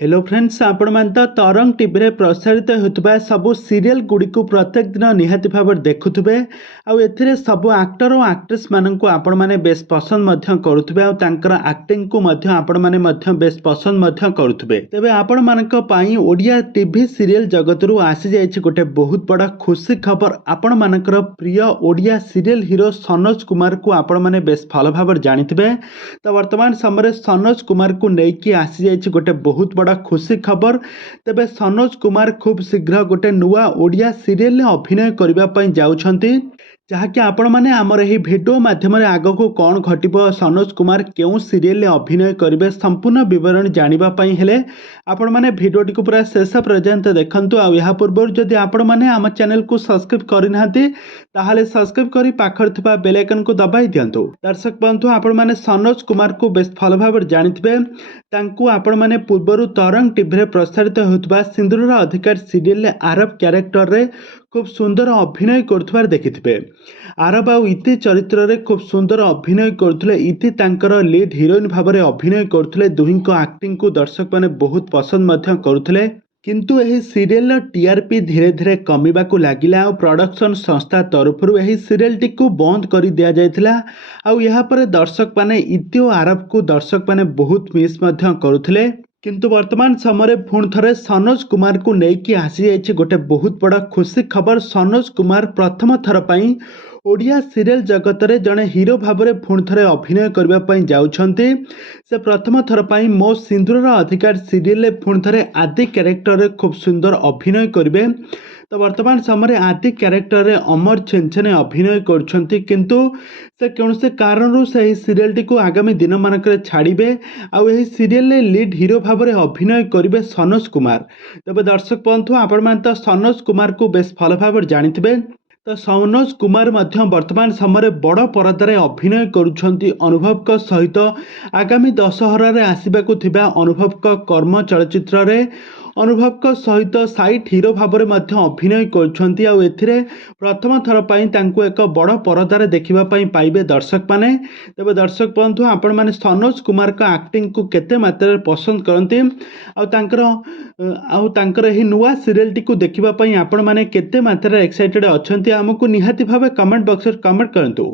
Hello friends आपण मान तो तरंग टीवी रे प्रसारित होतबा सबु सीरियल गुडी को प्रत्येक दिन निहाती भाव देखुथबे आउ एथिरे सबु एक्टर और एक्ट्रेस मानन को आपण माने बेस पसंद मध्य करूथबे आउ तांकर एक्टिंग को मध्य आपण माने मध्य बेस पसंद मध्य करूथबे। तेबे आपण मानक पई ओडिया टीवी सीरियल जगत रु आसी जायछि गोटे बहुत बड़ा खुशी खबर। आपण मानकर प्रिय ओडिया सीरियल हीरो सनोज कुमार को आपण माने बेस भल भाव जानिथिबे। तो वर्तमान समय सनोज कुमार को लेकिन आसी जायछि गोटे बहुत बड़ा खुशी खबर। तेबे सनोज कुमार खूब शीघ्र गोटे नुआ ओडिया सीरियल अभिनय करबा पई जाउछंती, जहाँकि आपण मैंने आमर यही भिडियो माध्यम आग को कौन घटब सनोज कुमार क्यों सीरियल अभिनय करेंगे संपूर्ण विवरण जानापी हेले आपण मैंने भिडियोटी को पूरा शेष पर्यंत देखंतु। आ पूर्व जदि आपण मैंने आम चैनल को सब्सक्राइब करना ताहले सब्सक्राइब करी पाखर थिबा बेल आइकन को दबाई दियंतु। दर्शक बंधु आपण मैंने सनोज कुमार को बेस भल भाव जानिथिबे। तांकु आपण मैंने पूर्वर तरंग टीवी रे प्रसारित होतबा सिंदूरर अधिकार सीरियल आरब क्यारेक्टर रे खूब सुंदर अभिनय करथबार देखिथिबे। आरब आउ इति चरित्र रे खूब सुंदर अभिनय करथुले। इति तांकर लीड हीरोइन भाव में अभिनय करथुले। दुहिंको एक्टिंग को दर्शक माने बहुत पसंद मध्य करुथुले। किंतु एही सीरियल टीआरपी धीरे धीरे कमिबा को लागिला और प्रोडक्शन संस्था तरफरु एही सीरियल टी को बंद कर दिया जायतिला। आउ यहाँ पर दर्शक माने इति और आरब को दर्शक माने बहुत मिस मध्य करुथुले। किंतु वर्तमान समय पुणी थे सनोज कुमार को लेकिन आसी जाइए गोटे बहुत बड़ा खुशी खबर। सनोज कुमार प्रथम थर पई ओडिया सीरियल जगत रे जड़े हीरो भाव में पुणी थे अभिनय करने जाउछंती। से प्रथम थर पई मो सिंदूरर अधिकार सीरियल पुणी थे आदि क्यारेक्टर रे खूब सुंदर अभिनय करेंगे। तो वर्तमान समय आदि क्यारेक्टर रे अमर छेंछने अभिनय करछंती, किंतु से कौन से कारण से सीरियल टी को आगामी दिन मानक छाड़े आउ यही सीरियल लीड हीरो भाव में अभिनय करेंगे सनोज कुमार। तबे दर्शक बंधु आपण मान तो सनोज कुमार को बेस भल भाव जानिथिबे। तो सनोज कुमार मध्य वर्तमान समय बड़ परदार अभिनय करुछंती अनुभव का सहित। आगामी दशहरा रे आसिबाकु थिबा अनुभव का कर्म चलचित्र रे अनुभव का सहित साइड हीरो भाव में अभिनय करछंती। आउ एथिरे प्रथम थर पई तांको एक बड़ परदार देखिबा पई पाइबे दर्शक माने। तबे दर्शक बंधु आपण माने सनोज कुमार का एक्टिंग को केते मात्रा रे पसंद करंती आउ तांकर एही नुआ सीरियल टी को देखिबा पई आपण माने केते मात्रा रे एक्साइटेड अछंती आमको निहाती भावे कमेंट बॉक्स रे कमेंट करंतु।